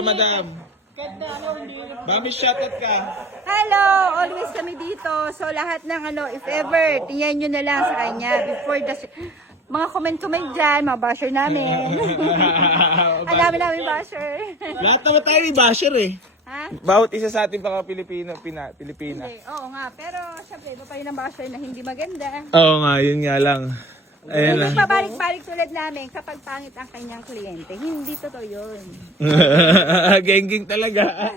Madam. Mami, shoutout ka. Hello! Always kami dito. So lahat ng if ever, tingnan nyo na lang sa kanya before the... Mga comment dyan, mga basher namin. Ang dami namin basher. Lahat naman tayo may basher eh. Ha? Bawat isa sa ating mga Pilipina. Hindi. Oo nga. Pero syempre, iba pa rin ang basher na hindi maganda. Oo nga, yun nga lang. Ayan Hindi lang. pabalik-balik tulad namin kapag pangit ang kanyang kliyente. Hindi totoo yun. Geng-geng talaga.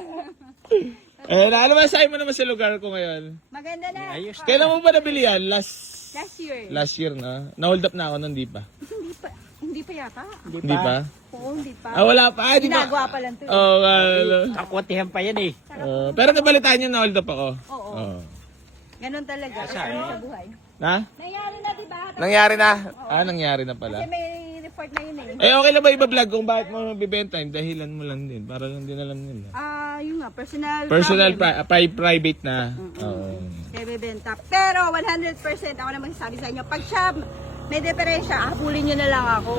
Ayan, ano ba sa'yo mo naman sa lugar ko ngayon? Maganda na. Kailan mo ba nabili yan? Last year. Last year na. Na-hold up na ako nun, di pa? Hindi pa yata. Hindi pa? Oo, hindi pa. Ah, wala pa. Ah, di ba? Ginagawa pa lang to. Oo, Kakwatihan pa yan eh. pero nabalitaan nyo na-hold up ako. Oo. Ganon talaga. Kasi sa buhay. Na? Nangyari na, di ba? Nangyari na? Ah, nangyari na pala. Kasi may report na yun eh. Eh, okay na ba iba-vlog kung bakit mo bibenta? Dahilan mo lang din. Para lang din alam nila. Yun nga, personal Personal, private na. Oo. Kaya bibenta. Pero 100% ako naman sabi sa inyo, pag siya may diferensya, habulin nyo na lang ako.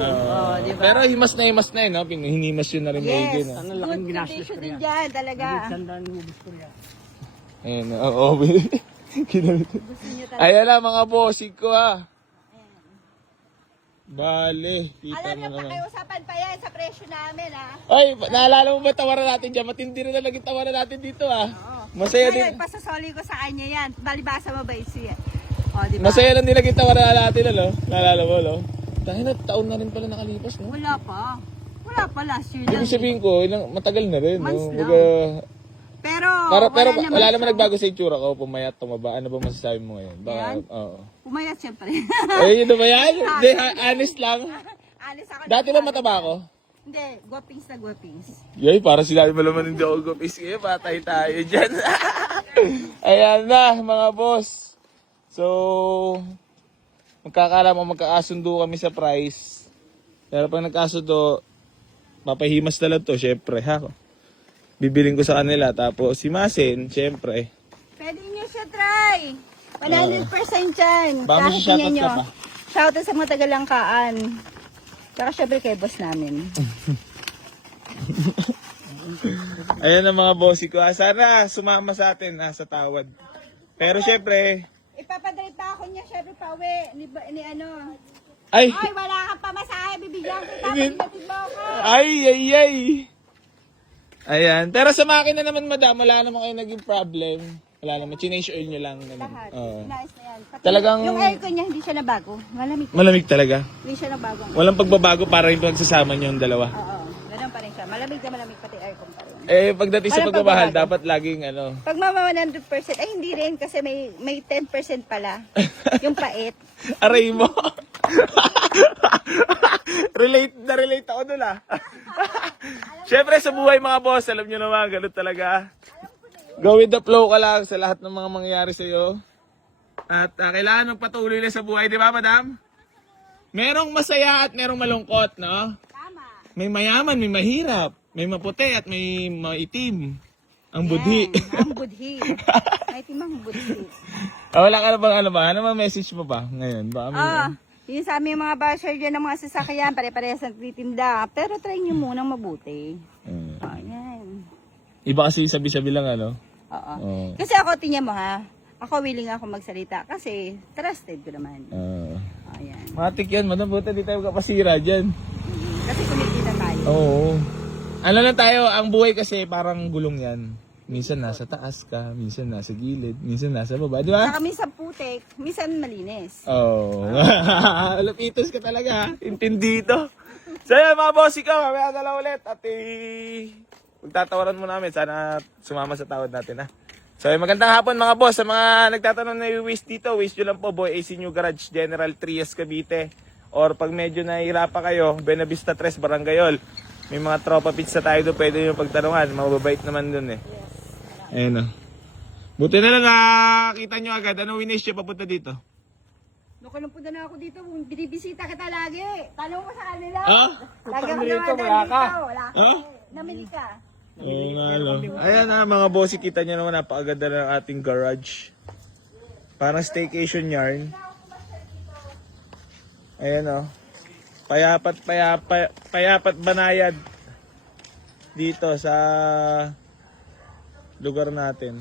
Di ba? Pero himas na eh, no? Hinimas yun na rin Yes, Megan. No? Ang good laking ginastos condition ko din yan. dyan talaga. Sandaan yung ubus ko yan. Ayan, oo. Kinamit. Gusto nyo talaga. Ayan na, mga bossing ko ha. Bale, kita Alam mo nyo, naman. pakiusapan pa yan sa presyo namin ha. Ay, naalala mo ba tawaran natin dyan? Matindi rin na naging tawaran natin dito ha. Oo. Masaya Ngayon, din. pasasoli ko sa kanya yan. Balibasa mo ba isi yan? Di ba? Masaya lang din naging tawaran natin, ano? Naalala mo, no? Dahil na, taon na rin pala nakalipas, no? Wala pa. Wala pa, last year lang. Ibig sabihin ko, matagal na rin, Months no? lang. Pero, Pero, wala naman nagbago sa itsura ko, pumayat, tumaba. Ano ba masasabi mo ngayon? Yan? Oo. Pumayat syempre. Eh, yun ba yan? Hindi, honest lang. Alis ako. Dati ba mataba ako? Hindi, guwapings na guwapings. Yay, para sinabi mo naman hindi ako gupis kayo, patay tayo dyan. Ayan na, mga boss. So, magkakasundo kami sa price. Pero pag nagkasundo, mapahimas na lang to, syempre, ha? Bibiling ko sa kanila. Tapos si Masen, syempre. Pwede nyo siya try. 100% yan. Baka may Kahit shoutout tingnan ka nyo. pa. Shoutout sa mga tagalangkaan. Tsaka syempre kay boss namin. Ayan na mga bossy ko. Sana sumama sa atin sa tawad. Pero syempre, Ipapadrip pa ako niya syempre pa uwi. Ni ano. ay, Ay, wala kang pamasahe. Bibigyan ko tapos ibatid mo ako. ay. Ayan. Pero sa makina naman, madam, wala naman kayo naging problem. Wala naman. Change oil nyo lang. Naman. Lahat. Oo. Inayos na yan. Pati Talagang- yung aircon niya hindi siya nabago. Malamig. Malamig talaga. Hindi siya nabago. Walang pagbabago para yung pagsasama nyo yung dalawa. Oo. Ganun pa rin siya. Malamig na malamig pati aircon pa rin. Eh, pagdating sa Walang pagmamahal, pagbabago. dapat laging Pag mama 100%, ay hindi rin kasi may 10% pala. Yung pait. aray mo. relate ako dun Siyempre sa buhay mga boss, alam nyo naman, ganun talaga. Go with the flow ka lang sa lahat ng mga mangyayari sa'yo. At kailangan magpatuloy na sa buhay, di ba madam? Merong masaya at merong malungkot, no? Tama. May mayaman, may mahirap. May maputi at may maitim. Ang budhi. Ang budhi. May timang budhi. Wala ka na bang ano ba? Ano message mo ba ngayon? Baka may... Yung sa aming mga basher dyan ng mga sasakyan, pare-parehas ang titinda. Pero try nyo munang mabuti. Yan. Iba kasi sabi-sabi lang ano. Oo. Oo. Kasi ako, tingnan mo ha. Ako willing ako magsalita kasi trusted ko naman. Ayan. Matik yan, madam. Buta di tayo kapasira dyan. Kasi kumikita tayo. Oo. Ano lang tayo, ang buhay kasi parang gulong yan. Minsan nasa taas ka, minsan nasa gilid, minsan nasa baba, di ba? Saka minsan putik, minsan malinis. Oo. Lapitos ka talaga. Intindi ito. So yan mga boss, ikaw, mamaya na lang ulit. At magtatawaran mo namin. Sana sumama sa tawad natin ha. So magandang hapon mga boss. Sa mga nagtatanong na i-waste dito, waste nyo lang po Boy AC New Garage, General Trias, Cavite. Or pag medyo nahihirapan kayo, Benavista 3, Barangayol. May mga tropa pizza tayo doon, pwede nyo pagtanungan. Mababait naman doon eh. Ayan o. Buti na lang nakita nyo agad. Ano wish nyo papunta dito? Nakalumpuda na ako dito, binibisita kita lagi. Tanong mo sa kanila. Ah? Lagi ako Dito, naman wala ka. dito. Wala ka. Ah? Namili ka. Oo nga no. Ayan na mga boss, kita nyo naman napakaganda ng ating garage. Parang staycation yarn. Ayan o. Payapat banayad. dito sa lugar natin.